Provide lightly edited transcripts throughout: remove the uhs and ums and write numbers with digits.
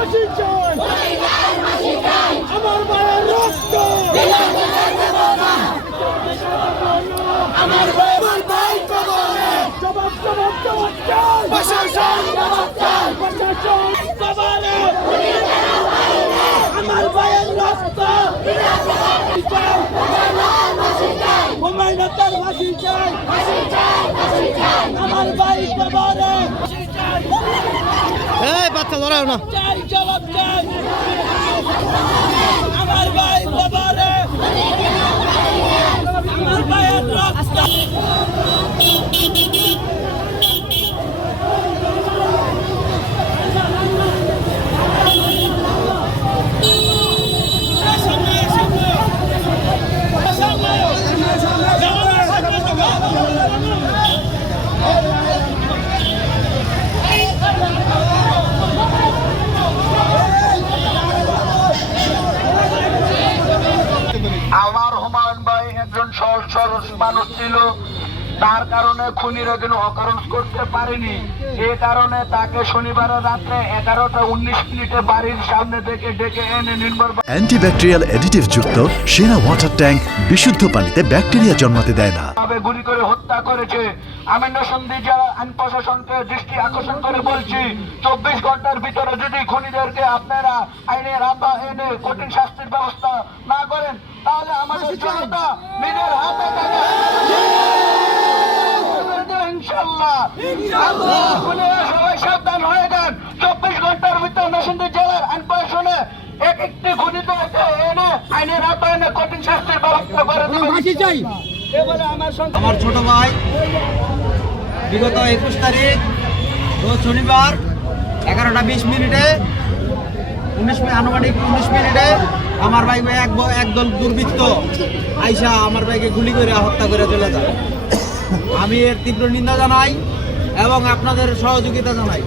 ফাঁসি চাই, আমার ভাইয়ের রক্ত, আমার ভাই কবরে, জবাব জবাব জবাব চাই, প্রশাসন জবাব চাই, প্রশাসন কবরে, আমার ভাইয়ের রক্ত, হুমায়ুন তার ফাঁসি চাই, আমার ভাই কবরে, এই বাচ্চা ধরাও না। চাই জবাব চাই, আমার ভাই কবরে, আমার ভাইয়ের রক্ত। আমার হুমায়ুন ভাই একজন সহজ সরল মানুষ ছিল, তার কারণে খুনিরা যেন অকারণ করতে পারেনি। এ কারণে তাকে শনিবার রাত্রে 11:19 বাড়ির সামনে থেকে ডেকে এনে নির্ভর অ্যান্টিব্যাকটেরিয়াল অ্যাডিটিভ যুক্ত সেরা ওয়াটার ট্যাঙ্ক বিশুদ্ধ পানিতে ব্যাকটেরিয়া জন্মাতে দেয় না। গুলি করে হত্যা করেছে। আমি নসন্দিজা আইন প্রশাসনকে দৃষ্টি আকর্ষণ করে বলছি, 24 ঘন্টার ভিতরে যদি খুনিদেরকে আপনারা আইনের আওতায় এনে কঠিন শাস্তির ব্যবস্থা না করেন, তাহলে আমাদের জনতা নিজের হাতে ইনশাল্লাহ। খুনিরা সবাই সাবধান হয়ে যান। 24 ঘন্টার ভিতরে নরসিংদী জেলার আইন প্রশাসনে একটি খুনিদেরকে এনে আইনের আওতায় এনে কঠিন শাস্তির ব্যবস্থা করে দেবেন। আমার ছোট ভাই বিগত 21 তারিখ রোজ শনিবার 11:20 আনুমানিক 19 মিনিটে আমার ভাই একদল দুর্বৃত্ত আইসা আমার ভাইকে গুলি করে হত্যা করে চলে যায়। আমি এর তীব্র নিন্দা জানাই এবং আপনাদের সহযোগিতা জানাই।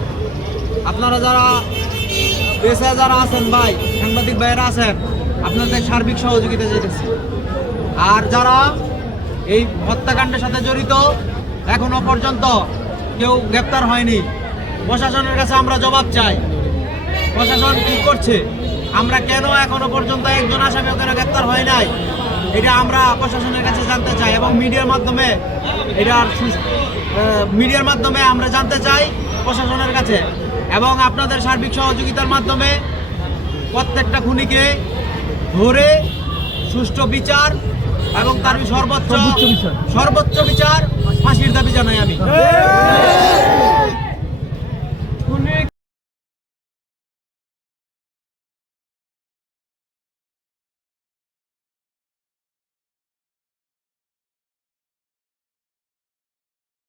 আপনারা যারা পেশা যারা আছেন ভাই, সাংবাদিক ভাইয়েরা আছেন, আপনাদের সার্বিক সহযোগিতা চাইতেছি। আর যারা এই হত্যাকাণ্ডের সাথে জড়িত এখনো পর্যন্ত কেউ গ্রেপ্তার হয়নি, প্রশাসনের কাছে আমরা জবাব চাই। প্রশাসন কি করছে, আমরা কেন এখনো পর্যন্ত একজন আসামি কেন গ্রেপ্তার হয় নাই, এটা আমরা প্রশাসনের কাছে জানতে চাই এবং মিডিয়ার মাধ্যমে আমরা জানতে চাই প্রশাসনের কাছে। এবং আপনাদের সার্বিক সহযোগিতার মাধ্যমে প্রত্যেকটা খুনিকে ধরে সুষ্ঠু বিচার এবং তার সর্বোচ্চ বিচার ফাঁসির দাবি জানাই আমি।